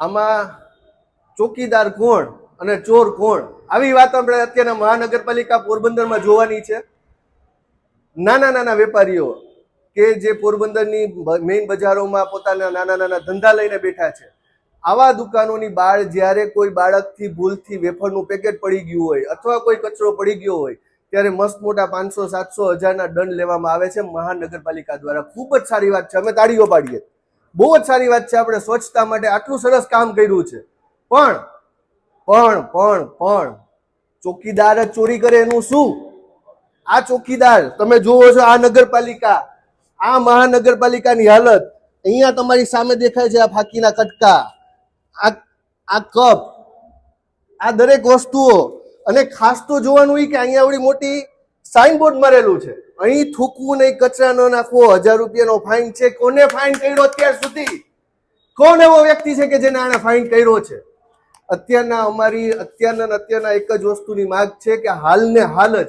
આમાં ચોકીદાર કોણ અને ચોર કોણ, આવી વાત આપણે અત્યારના મહાનગરપાલિકા પોરબંદરમાં જોવાની છે. નાના નાના વેપારીઓ કે જે પોરબંદરની મેઇન બજારોમાં પોતાના નાના નાના ધંધા લઈને બેઠા છે, આવા દુકાનોની બહાર જ્યારે કોઈ બાળકથી ભૂલથી વેફરનું પેકેટ પડી ગયું હોય અથવા કોઈ કચરો પડી ગયો હોય ત્યારે મસ્ત મોટા 500, 700, 1000ના દંડ લેવામાં આવે છે મહાનગરપાલિકા દ્વારા. ખૂબ જ સારી વાત છે, અમે તાળીઓ પાડીએ. બહુ જ સારી વાત છે, આપણે સ્વચ્છતા માટે આટલું સરસ કામ કર્યું છે. પણ પણ પણ પણ ચોકીદાર જ ચોરી કરે એનું શું? આ ચોકીદાર તમે જુઓ છો, આ નગરપાલિકા, આ મહાનગરપાલિકાની હાલત. અહીંયા તમારી સામે દેખાય છે આ ફાકીના કટકા, આ કપ, આ દરેક વસ્તુઓ. અને ખાસ તો જોવાનું એ કે અહીંયા આવડી મોટી સાઇનબોર્ડ મારેલું છે, અહીં થૂકવું નહીં, કચરા ન નાખવો, 1000 રૂપિયાનો ફાઇન છે. કોને ફાઇન કર્યો અત્યાર સુધી? કોણ એવો વ્યક્તિ છે કે જેને આને ફાઇન કર્યો છે? અત્યારના એક જ વસ્તુની માંગ છે કે હાલને હાલ જ,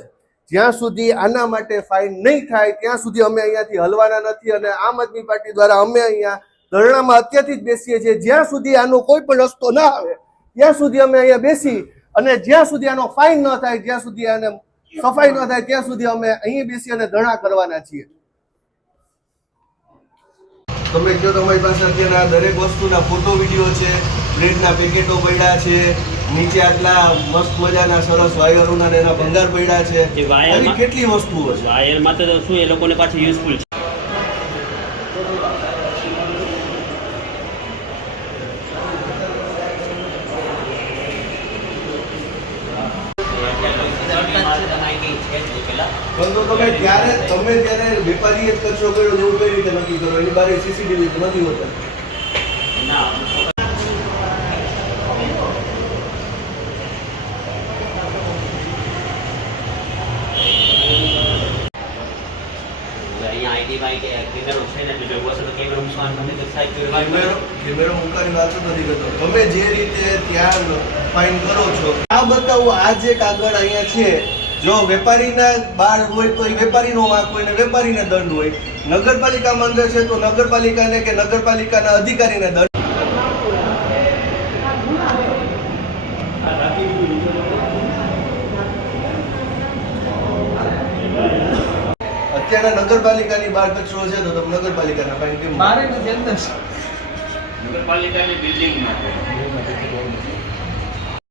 જ્યાં સુધી આના માટે ફાઇન નહીં થાય ત્યાં સુધી અમે અહીંયાથી હલવાના નથી. અને આમ આદમી પાર્ટી દ્વારા અમે અહીંયા ધરણામાં અત્યારથી જ બેસીએ છીએ. જ્યાં સુધી આનો કોઈ પણ રસ્તો ના આવે ત્યાં સુધી અમે અહીંયા બેસી, અને જ્યાં સુધી આનો ફાઇન ન થાય, જ્યાં સુધી આને સફાઈ ન થાય ત્યાં સુધી અમે અહીં બેસી અને ધરણા કરવાના છીએ. તમે કહો તમારી પાસે અત્યારે દરેક વસ્તુના ફોટો વિડીયો છે, બ્રેડના પેકેટો પડ્યા છે, નીચે આટલા મસ્ત મજાના સરસ વાયરોના એના ભંગાર પડ્યા છે. આવી કેટલી વસ્તુઓ છે. વાયર માટે તો શું એ લોકોને પાછી યુઝફુલ છે. તમે ત્યારે વેપારીએ કચરો કર્યો એવું કઈ રીતે નક્કી કરો? એની બારે સીસીટીવી નથી હોતા. કેમેરો મૂકવાની વાત નથી કરતો. તમે જે રીતે ત્યાં ફાઇન કરો છો આ બતાવો. આ જે કાગળ અહીંયા છે, જો વેપારીના બહાર હોય તો એ વેપારીનો વાંક હોય ને વેપારીને દંડ હોય. નગરપાલિકામાં અંદર છે તો નગરપાલિકાને કે નગરપાલિકાના અધિકારીને દંડ. અત્યારના નગરપાલિકાની બહાર કચરો છે તો તમે નગરપાલિકાના ફાઇન કેમ? મારે નથી અંદર નગરપાલિકાની બિલ્ડિંગમાં